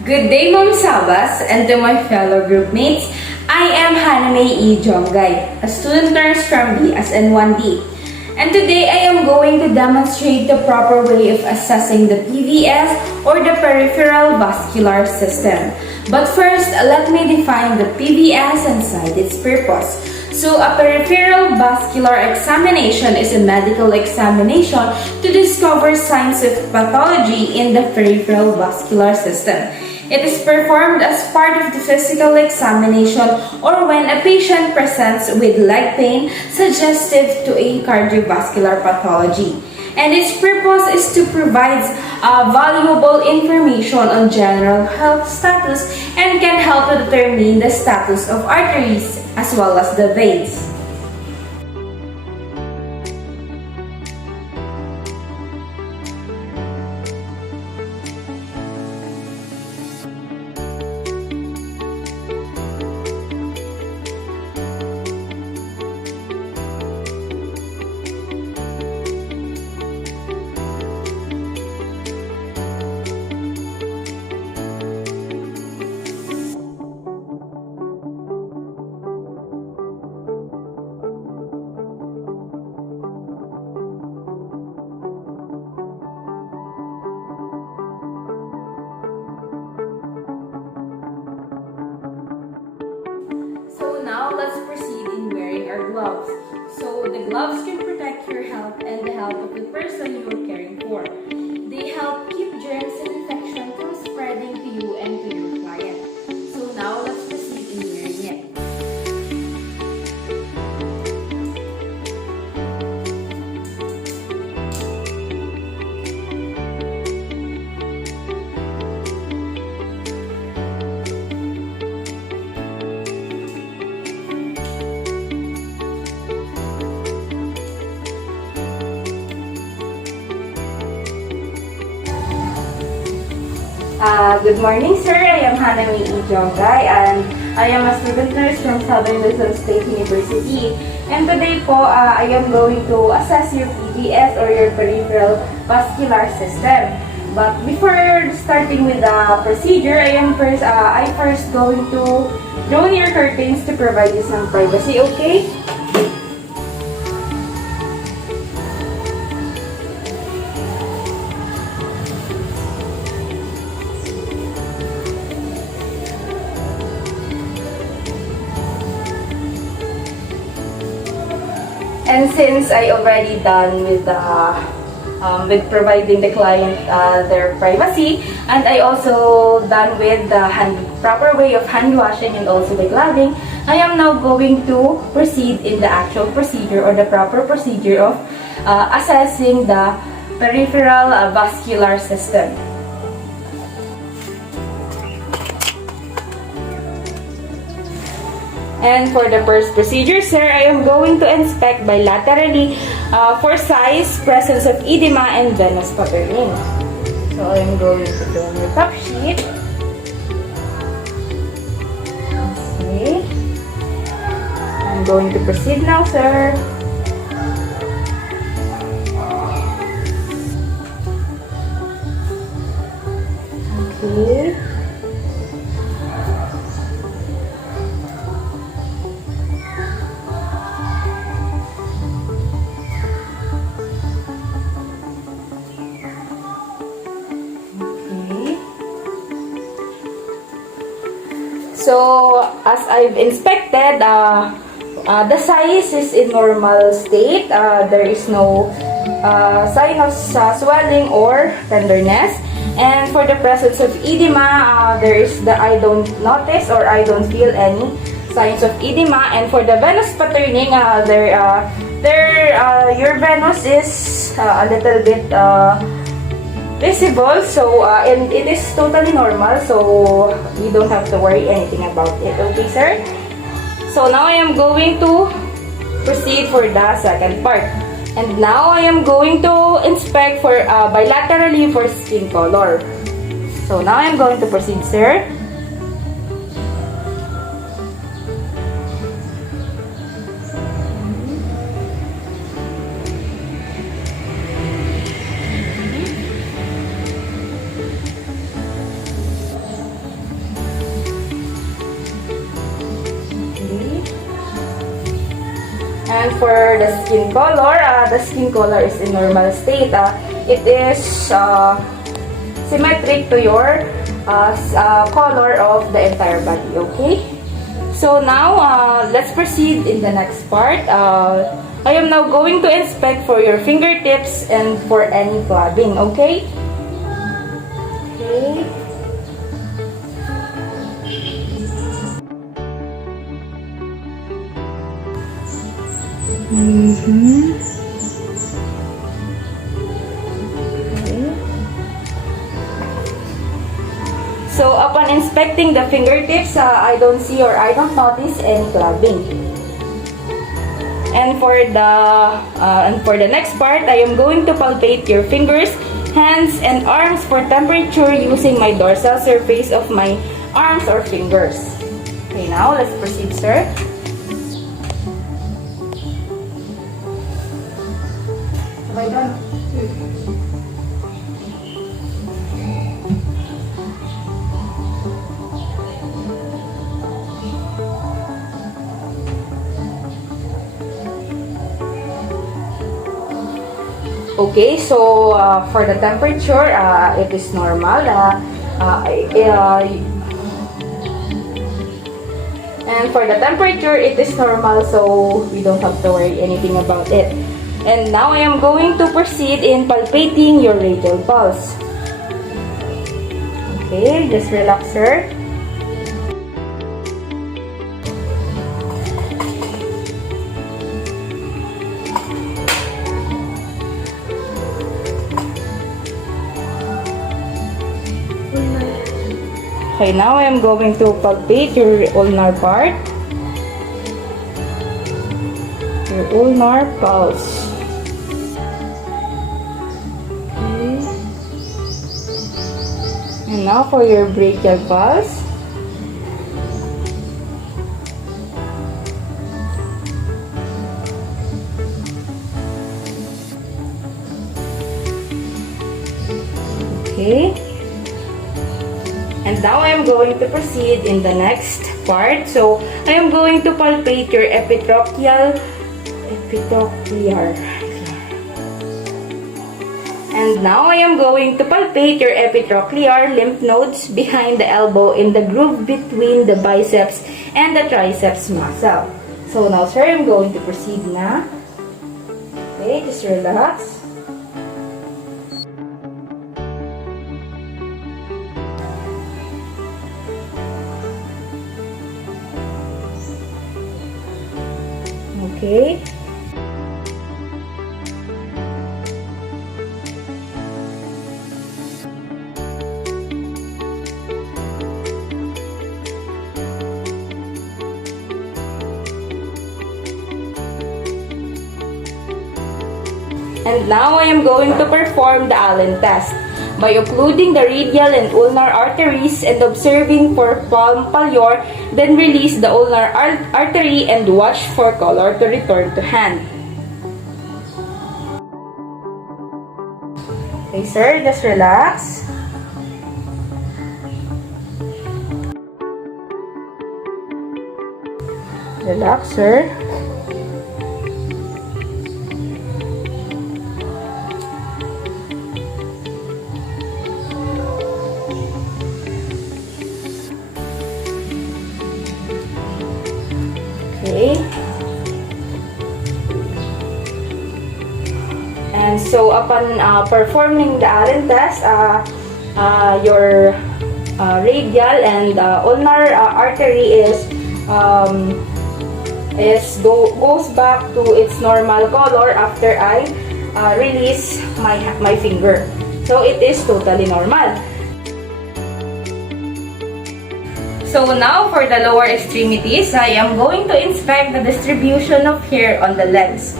Good day, Ma'am Sabas, and to my fellow groupmates. I am Haname E. Jongay, a student nurse from BSN1D. And today I am going to demonstrate the proper way of assessing the PVS or the peripheral vascular system. But first, let me define the PVS and cite its purpose. So, a peripheral vascular examination is a medical examination to discover signs of pathology in the peripheral vascular system. It is performed as part of the physical examination or when a patient presents with leg pain suggestive to a cardiovascular pathology. And its purpose is to provide valuable information on general health status and can help to determine the status of arteries as well as the veins. Now let's proceed in wearing our gloves. So the gloves can protect your health and the health of the person you are caring for. They help keep germs and infection from spreading to you and to your client. So now let's proceed in wearing it. Good morning, sir. I am Haname E. Jongay and I am a student nurse from Southern Luzon State University. And today po, I am going to assess your PVS or your peripheral vascular system. But before starting with the procedure, I first going to draw your curtains to provide you some privacy, okay? And since I already done with providing the client their privacy, and I also done with the proper way of hand washing and also the gloving, I am now going to proceed in the actual procedure or the proper procedure of assessing the peripheral vascular system. And for the first procedure, sir, I am going to inspect bilaterally for size, presence of edema, and venous patterning. So I am going to do your top sheet. Okay. I'm going to proceed now, sir. Okay. So, as I've inspected, the size is in normal state. There is no sign of swelling or tenderness. And for the presence of edema, I don't notice or I don't feel any signs of edema. And for the venous patterning, your venous is a little bit visible, so and it is totally normal, so you don't have to worry anything about it. Okay, sir? So now I am going to proceed for the second part. And now I am going to inspect for bilaterally for skin color. So now I am going to proceed, sir. And for the skin color is in normal state. It is symmetric to your color of the entire body, okay? So now, let's proceed in the next part. I am now going to inspect for your fingertips and for any clubbing, okay? Okay. So upon inspecting the fingertips, I don't see or I don't notice any clubbing. And for the next part, I am going to palpate your fingers, hands, and arms for temperature using my dorsal surface of my arms or fingers. Okay, now let's proceed, sir. Okay, done. Okay, so for the temperature, it is normal. And for the temperature, it is normal, so we don't have to worry anything about it. And now I am going to proceed in palpating your radial pulse. Okay, just relax, sir. Okay, now I am going to palpate your ulnar part. Your ulnar pulse. Okay. And now for your brachial pulse. Okay. And now I am going to proceed in the next part. So I am going to palpate your epitrochlear. And now I am going to palpate your epitrochlear lymph nodes behind the elbow in the groove between the biceps and the triceps muscle. So now, sir, I'm going to proceed na. Okay, just relax. Okay. And now I am going to perform the Allen test by occluding the radial and ulnar arteries and observing for palm pallior, then release the ulnar artery and watch for color to return to hand. Okay, sir, just relax. Relax, sir. Okay. And so upon performing the Allen test, your radial and ulnar artery goes back to its normal color after I release my finger. So it is totally normal. So now for the lower extremities, I am going to inspect the distribution of hair on the legs.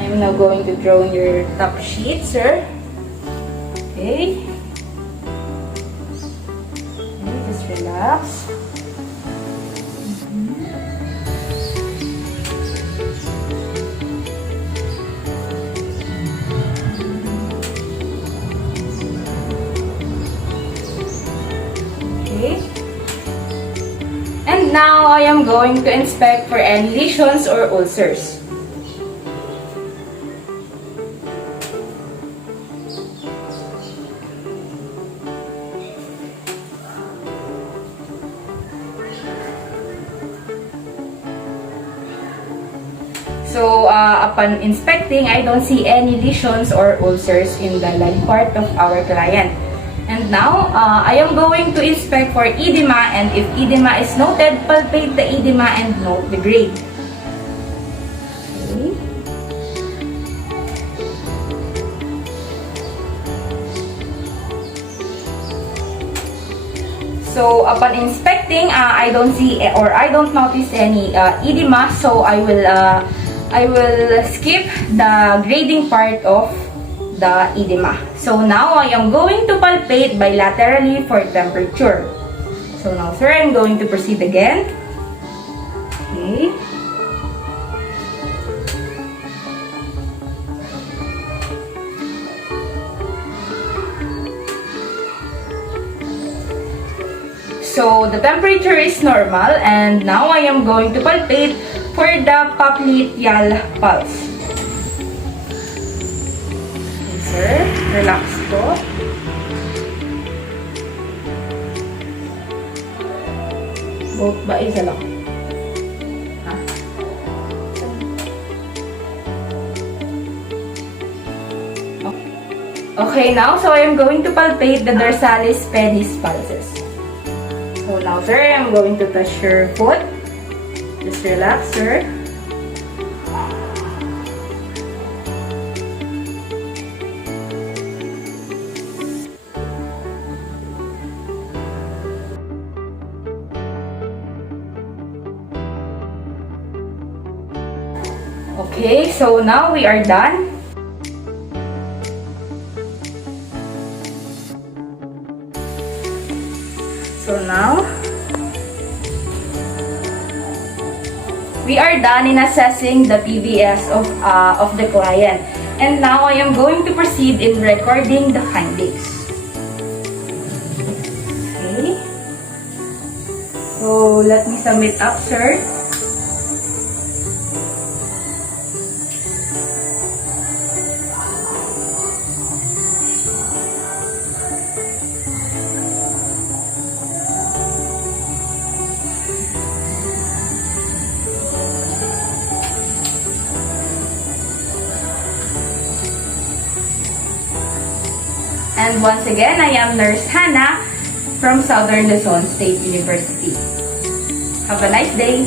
I am now going to draw your top sheet, sir. Okay. Just relax. Okay. And now I am going to inspect for any lesions or ulcers. So, upon inspecting, I don't see any lesions or ulcers in the leg part of our client. And now, I am going to inspect for edema, and if edema is noted, palpate the edema and note the grade. Okay. So, upon inspecting, I don't see or I don't notice any edema, so I will skip the grading part of the edema. So now I am going to palpate bilaterally for temperature. So now, sir, I'm going to proceed again. Okay. So the temperature is normal, and now I am going to palpate for the popliteal pulse. Okay, sir, relax po. Both ba? Isa lang. Okay, now, so I am going to palpate the dorsalis pedis pulses. So now, sir, I'm going to touch your foot. Just relax, sir. Okay, so now we are done. So now, we are done in assessing the PVS of the client. And now I am going to proceed in recording the findings. Okay. So let me sum it up, sir. And once again, I am Nurse Hannah from Southern Luzon State University. Have a nice day!